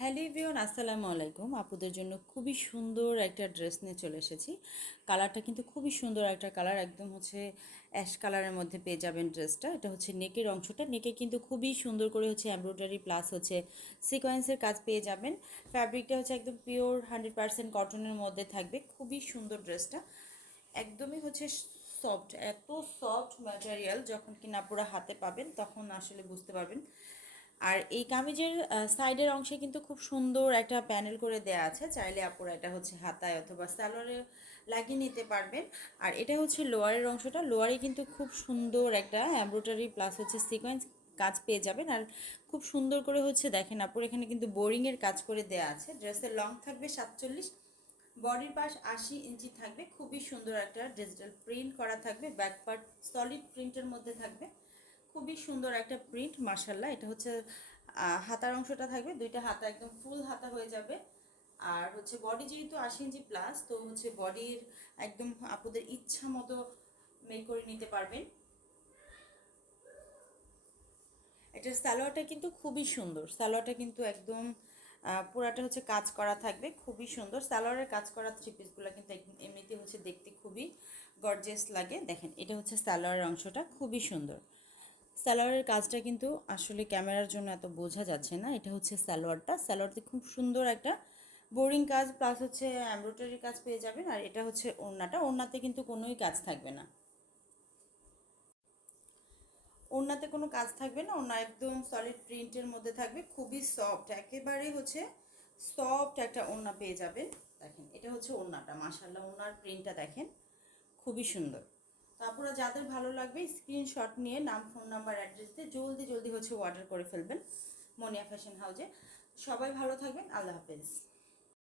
Hello everyone, আসসালামু আলাইকুম। আপুদের জন্য খুবই সুন্দর একটা ড্রেস নিয়ে চলে এসেছি। কালারটা কিন্তু খুবই সুন্দর একটা কালার, একদম অ্যাশ কালারের মধ্যে পেয়ে যাবেন ড্রেসটা। এটা নেকের অংশটা, নেকে কিন্তু খুবই সুন্দর করে এমব্রয়ডারি প্লাস সিকোয়েন্সের কাজ পেয়ে যাবেন। ফ্যাব্রিকটা একদম পিওর 100% কটনের মধ্যে থাকবে। খুবই সুন্দর ড্রেসটা, একদমই সফট, এত সফট ম্যাটেরিয়াল। যখন কিনা পুরো হাতে পাবেন তখন আসলে বুঝতে পারবেন। আর এই কামিজের সাইডের অংশে কিন্তু খুব সুন্দর একটা প্যানেল করে দেয়া আছে, চাইলে আপুরা এটা হাতায় অথবা সালোয়ারে লাগিয়ে নিতে পারবেন। আর এটা লোয়ারের অংশটা, লোয়ারে কিন্তু খুব সুন্দর একটা এমব্রয়ডারি প্লাস সিকোয়েন্স কাজ পেয়ে যাবেন। আর খুব সুন্দর করে দেখেন আপুরা, এখানে কিন্তু বোরিংয়ের কাজ করে দেয়া আছে। ড্রেসের লং থাকবে 47, বডির পাশ 80 ইঞ্চি থাকবে। খুবই সুন্দর একটা ডিজিটাল প্রিন্ট করা থাকবে, ব্যাক পার্ট সলিড প্রিন্টের মধ্যে থাকবে। খুবই সুন্দর একটা প্রিন্ট, মাশাল্লাহ। এটা হাতার অংশটা থাকবে, দুইটা হাতা একদম ফুল হাতা হয়ে যাবে। আর বডি যেহেতু 80 ইঞ্চি প্লাস, তো বডির একদম আপনাদের ইচ্ছা মতো মেক করে নিতে পারবেন। এটার সালোয়ারটা কিন্তু খুবই সুন্দর, সালোয়ারটা কিন্তু একদম পুরাটা কাজ করা থাকবে, খুবই সুন্দর। সালোয়ারের কাজ করা থ্রি পিসগুলো কিন্তু এমনিতে দেখতে খুবই গর্জিয়াস লাগে। দেখেন, এটা সালোয়ারের অংশটা খুবই সুন্দর। সালোয়ারের কাজটা কিন্তু আসলে ক্যামেরার জন্য এত বোঝা যাচ্ছে না। এটা সালোয়ারটা, সালোয়ারতে খুব সুন্দর একটা বোরিং কাজ প্লাস এমব্রয়ডারি কাজ পেয়ে যাবেন। আর এটা ওড়নাটা, ওড়নাতে কিন্তু কোনোই কাজ থাকবে না, ওড়নাতে কোনো কাজ থাকবে না। ওড়না একদম সলিড প্রিন্টের মধ্যে থাকবে, খুবই সফট, একেবারে সফট একটা ওড়না পেয়ে যাবেন। দেখেন, এটা ওড়নাটা, মাশাআল্লাহ, ওড়নার প্রিন্টটা দেখেন, খুবই সুন্দর। তো আপনারা যাদের ভালো লাগবে স্ক্রিনশট নিয়ে নাম, ফোন নাম্বার, অ্যাড্রেস দিয়ে জলদি জলদি অর্ডার করে ফেলবেন মনিয়া ফ্যাশন হাউজে। সবাই ভালো থাকবেন, আল্লাহ হাফেজ।